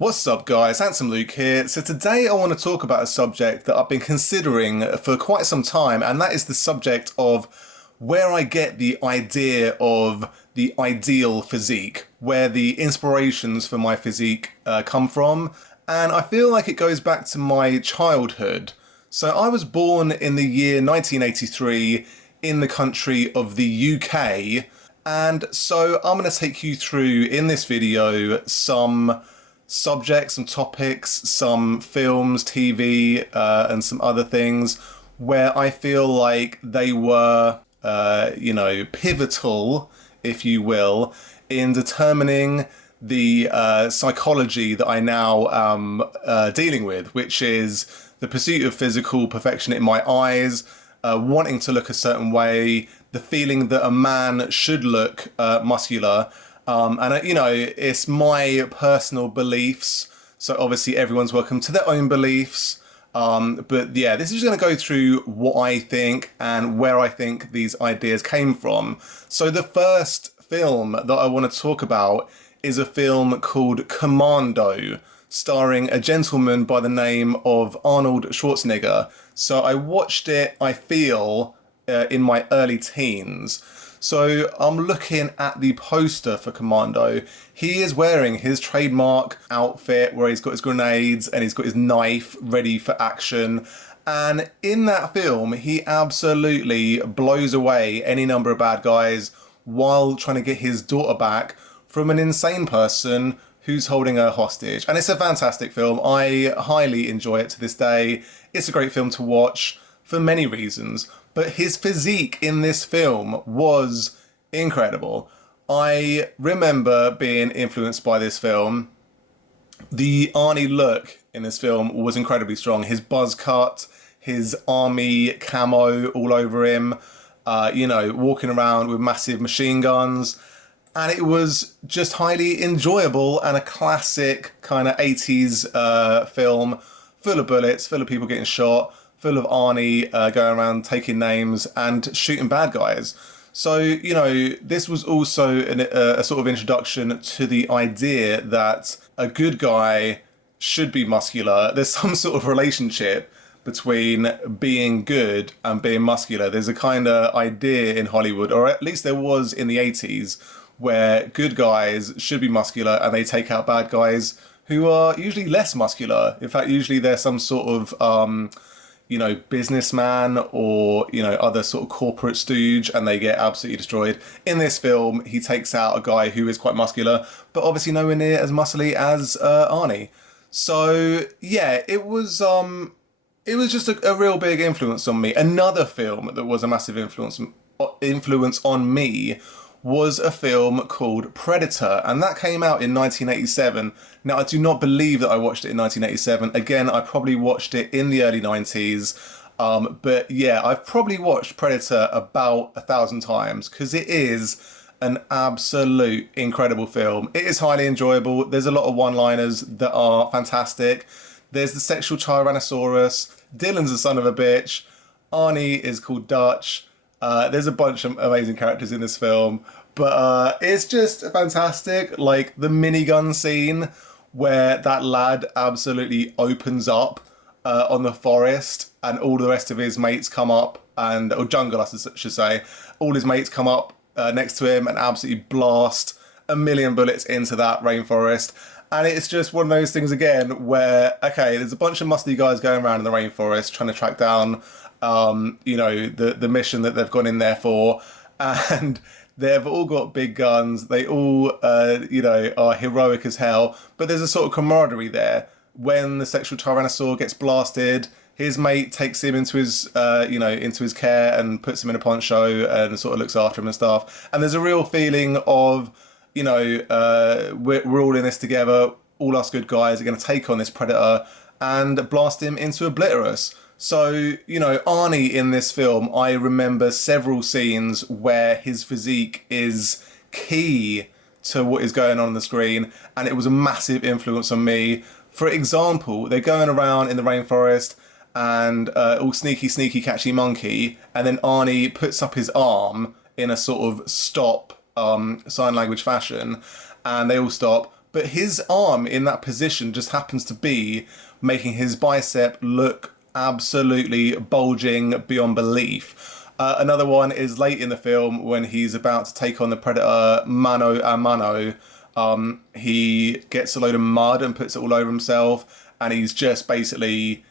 What's up, guys? Handsome Luke here. So today I want to talk about a subject that I've been considering for quite some time, and that is the subject of where I get the idea of the ideal physique, where the inspirations for my physique come from. And I feel like it goes back to my childhood. So I was born in the year 1983 in the country of the UK. And so I'm going to take you through in this video some subjects, some topics, some films, TV, and some other things where I feel like they were, pivotal, if you will, in determining the psychology that I now am dealing with, which is the pursuit of physical perfection in my eyes, wanting to look a certain way, the feeling that a man should look muscular. It's my personal beliefs. So obviously everyone's welcome to their own beliefs. But yeah, this is going to go through what I think and where I think these ideas came from. So the first film that I want to talk about is a film called Commando, starring a gentleman by the name of Arnold Schwarzenegger. So I watched it, I feel, in my early teens. So I'm looking at the poster for Commando. He is wearing his trademark outfit where he's got his grenades and he's got his knife ready for action. And in that film, he absolutely blows away any number of bad guys while trying to get his daughter back from an insane person who's holding her hostage. And it's a fantastic film. I highly enjoy it to this day. It's a great film to watch for many reasons. But his physique in this film was incredible. I remember being influenced by this film. The Arnie look in this film was incredibly strong. His buzz cut, his army camo all over him, walking around with massive machine guns. And it was just highly enjoyable and a classic kind of 80s film, full of bullets, full of people getting shot, full of Arnie going around taking names and shooting bad guys. So, this was also a sort of introduction to the idea that a good guy should be muscular. There's some sort of relationship between being good and being muscular. There's a kind of idea in Hollywood, or at least there was in the 80s, where good guys should be muscular and they take out bad guys who are usually less muscular. In fact, usually they're some sort of businessman or, other sort of corporate stooge, and they get absolutely destroyed. In this film, he takes out a guy who is quite muscular, but obviously nowhere near as muscly as Arnie. So yeah, it was just a real big influence on me. Another film that was a massive influence on me was a film called Predator, and that came out in 1987. Now, I do not believe that I watched it in 1987. Again, I probably watched it in the early 90s. But yeah, I've probably watched Predator about 1,000 times because it is an absolute incredible film. It is highly enjoyable. There's a lot of one-liners that are fantastic. There's the sexual Tyrannosaurus. Dylan's a son of a bitch. Arnie is called Dutch. There's a bunch of amazing characters in this film, but it's just fantastic. Like the minigun scene where that lad absolutely opens up on the forest and all the rest of his mates come up or jungle, I should say. All his mates come up next to him and absolutely blast a million bullets into that rainforest. And it's just one of those things again where, okay, there's a bunch of muscly guys going around in the rainforest trying to track down the mission that they've gone in there for, and they've all got big guns. They all, are heroic as hell. But there's a sort of camaraderie there. When the sexual tyrannosaur gets blasted, his mate takes him into his care and puts him in a poncho and sort of looks after him and stuff. And there's a real feeling of, we're all in this together. All us good guys are going to take on this predator and blast him into obliterus. So, Arnie in this film, I remember several scenes where his physique is key to what is going on the screen, and it was a massive influence on me. For example, they're going around in the rainforest and all sneaky catchy monkey, and then Arnie puts up his arm in a sort of stop sign language fashion, and they all stop. but his arm in that position just happens to be making his bicep look absolutely bulging beyond belief. Another one is late in the film when he's about to take on the Predator mano a mano. He gets a load of mud and puts it all over himself, and he's just basically,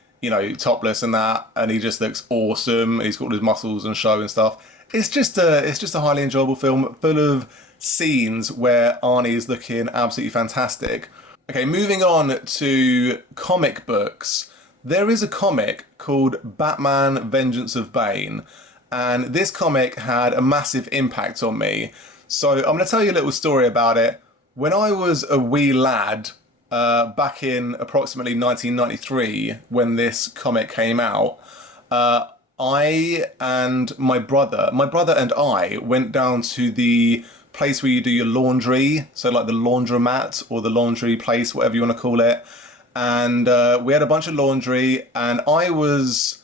topless and that, and he just looks awesome. He's got all his muscles and show and stuff. It's just a highly enjoyable film full of scenes where Arnie is looking absolutely fantastic. Okay, moving on to comic books. There is a comic called Batman Vengeance of Bane, and this comic had a massive impact on me. So I'm going to tell you a little story about it. When I was a wee lad, back in approximately 1993, when this comic came out, I and my brother and I went down to the place where you do your laundry, so like the laundromat or the laundry place, whatever you want to call it. And we had a bunch of laundry, and I was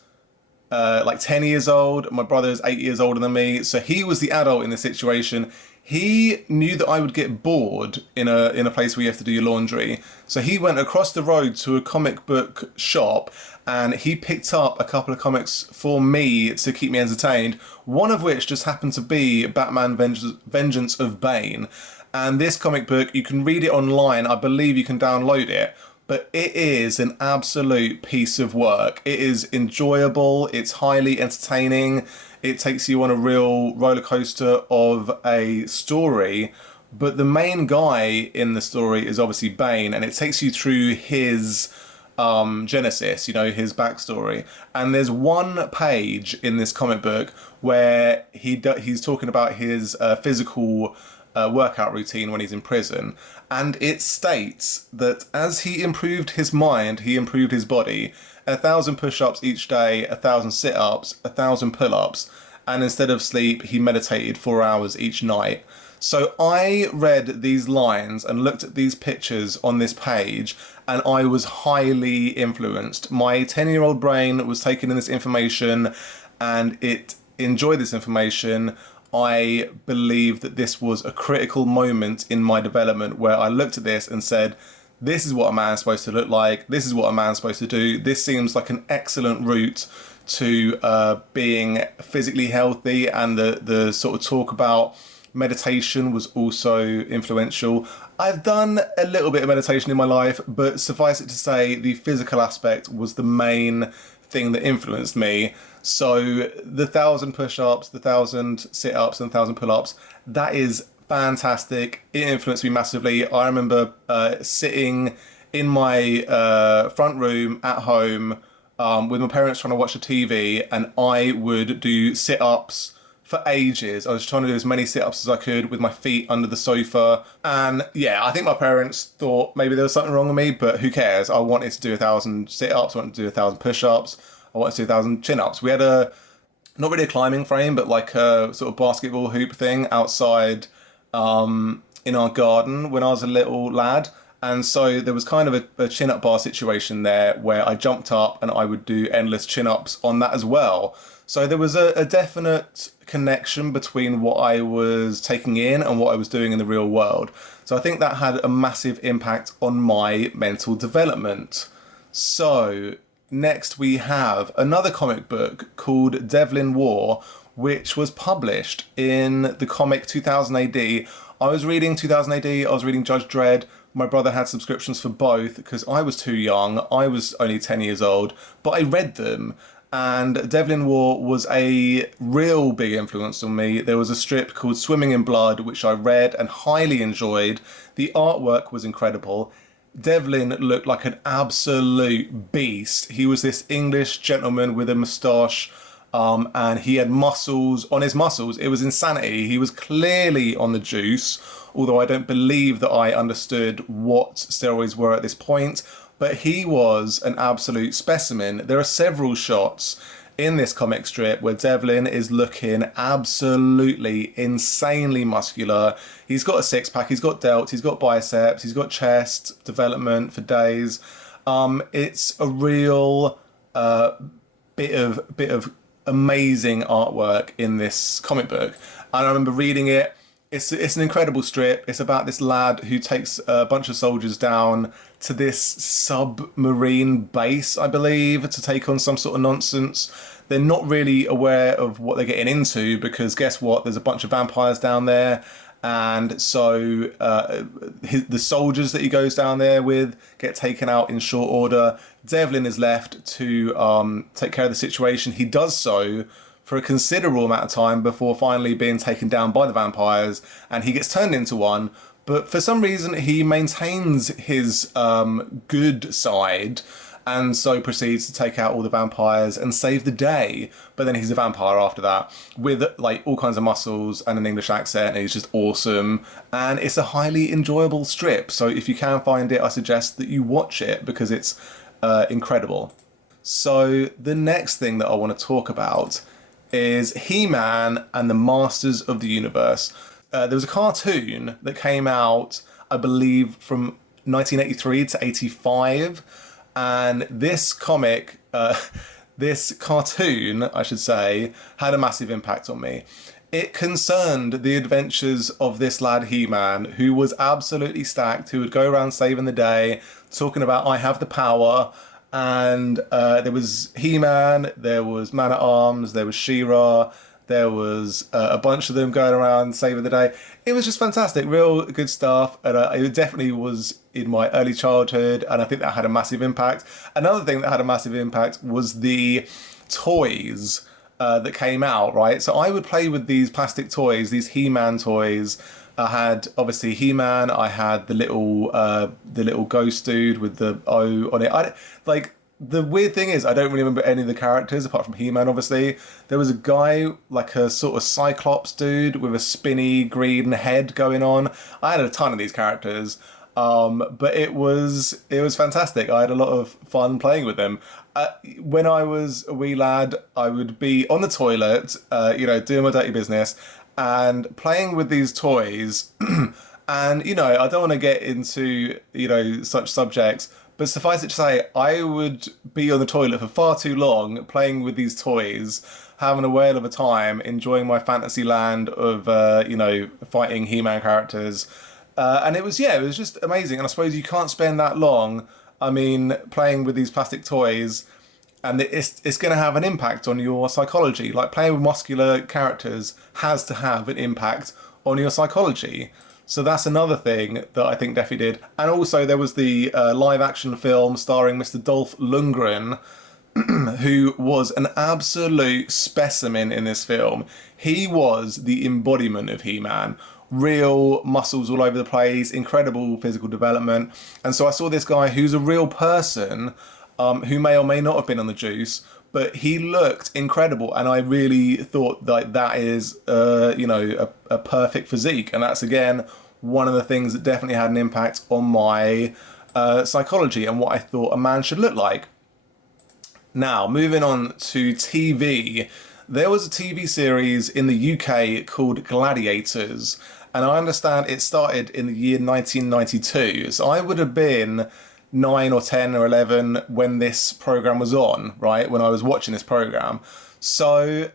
like 10 years old. My brother is 8 years older than me, so he was the adult in the situation. He knew that I would get bored in a place where you have to do your laundry. So he went across the road to a comic book shop, and he picked up a couple of comics for me to keep me entertained, one of which just happened to be Batman Vengeance of Bane. And this comic book, you can read it online. I believe you can download it. But it is an absolute piece of work. It is enjoyable. It's highly entertaining. It takes you on a real roller coaster of a story. But the main guy in the story is obviously Bane, and it takes you through his genesis, his backstory. And there's one page in this comic book where he's talking about his physical workout routine when he's in prison. And it states that as he improved his mind, he improved his body. 1,000 push-ups each day, 1,000 sit-ups, 1,000 pull-ups, and instead of sleep, he meditated 4 hours each night. So I read these lines and looked at these pictures on this page, and I was highly influenced. My 10-year-old brain was taking in this information, and it enjoyed this information. I believe that this was a critical moment in my development where I looked at this and said, this is what a man's supposed to look like. This is what a man's supposed to do. This seems like an excellent route to being physically healthy, and the sort of talk about meditation was also influential. I've done a little bit of meditation in my life, but suffice it to say, the physical aspect was the main thing that influenced me. So the 1,000 push-ups, the 1,000 sit-ups and 1,000 pull-ups, that is fantastic. It influenced me massively. I remember sitting in my front room at home with my parents trying to watch the TV, and I would do sit-ups for ages. I was trying to do as many sit-ups as I could with my feet under the sofa. And yeah, I think my parents thought maybe there was something wrong with me, but who cares? I wanted to do 1,000 sit-ups, I wanted to do 1,000 push-ups, I wanted to do 1,000 chin-ups. We had not really a climbing frame, but like a sort of basketball hoop thing outside in our garden when I was a little lad. And so there was kind of a chin-up bar situation there where I jumped up and I would do endless chin-ups on that as well. So there was a definite connection between what I was taking in and what I was doing in the real world. So I think that had a massive impact on my mental development. So next we have another comic book called Devlin War, which was published in the comic 2000 AD. I was reading 2000 AD, I was reading Judge Dredd. My brother had subscriptions for both because I was too young. I was only 10 years old, but I read them. And Devlin War was a real big influence on me. There was a strip called Swimming in Blood, which I read and highly enjoyed. The artwork was incredible. Devlin looked like an absolute beast. He was this English gentleman with a moustache, and he had muscles on his muscles. It was insanity. He was clearly on the juice, although I don't believe that I understood what steroids were at this point. But he was an absolute specimen. There are several shots in this comic strip where Devlin is looking absolutely insanely muscular. He's got a six-pack, he's got delts, he's got biceps, he's got chest development for days. It's a real bit of amazing artwork in this comic book. And I remember reading it. It's an incredible strip. It's about this lad who takes a bunch of soldiers down to this submarine base, I believe, to take on some sort of nonsense. They're not really aware of what they're getting into because guess what? There's a bunch of vampires down there. And so the soldiers that he goes down there with get taken out in short order. Devlin is left to take care of the situation. He does so for a considerable amount of time before finally being taken down by the vampires, and he gets turned into one. But for some reason, he maintains his good side, and so proceeds to take out all the vampires and save the day. But then he's a vampire after that, with like all kinds of muscles and an English accent, and he's just awesome. And it's a highly enjoyable strip. So if you can find it, I suggest that you watch it because it's incredible. So the next thing that I want to talk about is He-Man and the Masters of the Universe. There was a cartoon that came out, I believe, from 1983 to 85. And this comic, this cartoon, I should say, had a massive impact on me. It concerned the adventures of this lad He-Man, who was absolutely stacked, who would go around saving the day, talking about, I have the power. And there was He-Man, there was Man-at-Arms, there was She-Ra, there was a bunch of them going around saving the day. It was just fantastic, real good stuff. And it definitely was in my early childhood, and I think that had a massive impact. Another thing that had a massive impact was the toys that came out, right? So I would play with these plastic toys, these He-Man toys. I had obviously He-Man. I had the little ghost dude with the O on it. The weird thing is I don't really remember any of the characters apart from He-Man. Obviously, there was a guy like a sort of Cyclops dude with a spinny green head going on. I had a ton of these characters, but it was fantastic. I had a lot of fun playing with them. When I was a wee lad, I would be on the toilet, doing my dirty business, and playing with these toys. And, I don't want to get into, such subjects, but suffice it to say, I would be on the toilet for far too long playing with these toys, having a whale of a time, enjoying my fantasy land of, fighting He-Man characters. And it was just amazing. And I suppose you can't spend that long, playing with these plastic toys, and it's going to have an impact on your psychology. Like, playing with muscular characters has to have an impact on your psychology. So that's another thing that I think definitely did. And also there was the live action film starring Mr. Dolph Lundgren, who was an absolute specimen in this film. He was the embodiment of He-Man. Real muscles all over the place, incredible physical development. And so I saw this guy who's a real person, who may or may not have been on the juice, but he looked incredible, and I really thought that is, a perfect physique, and that's again one of the things that definitely had an impact on my psychology and what I thought a man should look like. Now, moving on to TV, there was a TV series in the UK called Gladiators, and I understand it started in the year 1992. So I would have been 9 or 10 or 11 when this program was on, right? When I was watching this program. So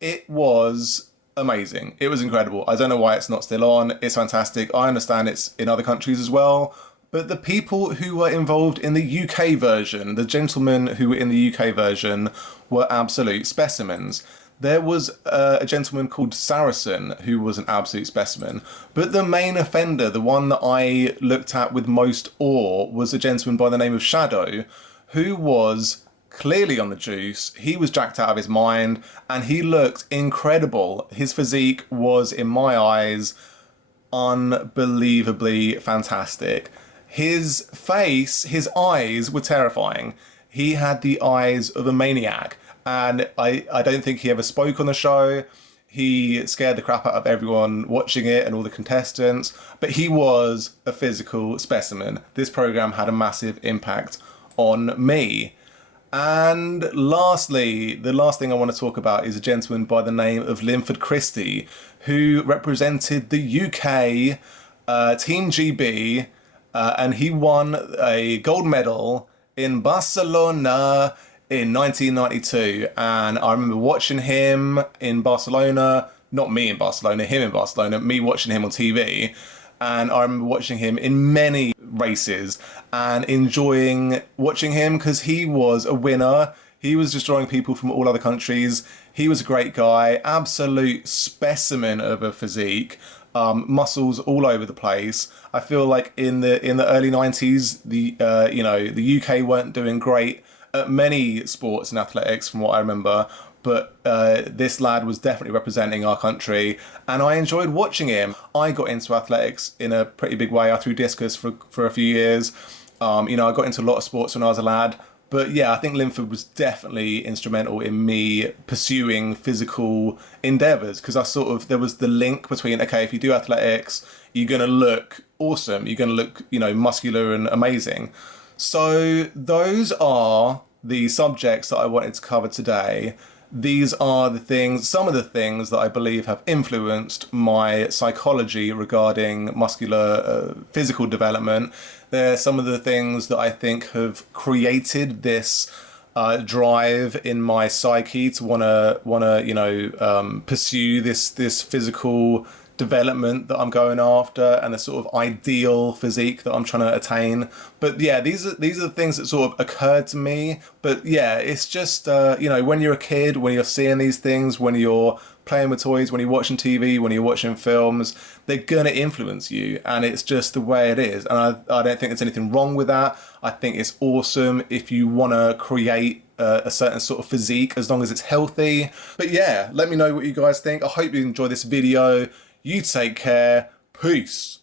it was amazing. It was incredible. I don't know why it's not still on. It's fantastic. I understand it's in other countries as well. But the people who were involved in the UK version, the gentlemen who were in the UK version, were absolute specimens. There was a gentleman called Saracen who was an absolute specimen. But the main offender, the one that I looked at with most awe, was a gentleman by the name of Shadow, who was clearly on the juice. He was jacked out of his mind, and he looked incredible. His physique was, in my eyes, unbelievably fantastic. His face, his eyes were terrifying. He had the eyes of a maniac. And I don't think he ever spoke on the show. He scared the crap out of everyone watching it and all the contestants. But he was a physical specimen. This program had a massive impact on me. And lastly, the last thing I want to talk about is a gentleman by the name of Linford Christie, who represented the UK Team GB, and he won a gold medal in Barcelona in 1992, and I remember watching him in Barcelona not me in Barcelona, him in Barcelona, me watching him on TV. And I remember watching him in many races and enjoying watching him because he was a winner. He was destroying people from all other countries. He was a great guy, absolute specimen of a physique, muscles all over the place. I feel like in the early 90s, the UK weren't doing great at many sports and athletics from what I remember. But this lad was definitely representing our country, and I enjoyed watching him. I got into athletics in a pretty big way. I threw discus for a few years. I got into a lot of sports when I was a lad. But yeah, I think Linford was definitely instrumental in me pursuing physical endeavours, because there was the link between, okay, if you do athletics, you're going to look awesome. You're going to look, muscular and amazing. So those are the subjects that I wanted to cover today. These are some of the things that I believe have influenced my psychology regarding muscular physical development. They're some of the things that I think have created this drive in my psyche to wanna pursue this physical development that I'm going after, and the sort of ideal physique that I'm trying to attain. But yeah, these are the things that sort of occurred to me. But yeah, it's just when you're a kid, when you're seeing these things, when you're playing with toys, when you're watching TV, when you're watching films, they're gonna influence you, and it's just the way it is. And I don't think there's anything wrong with that. I think it's awesome if you want to create a certain sort of physique, as long as it's healthy. But yeah, let me know what you guys think. I hope you enjoy this video. You take care. Peace.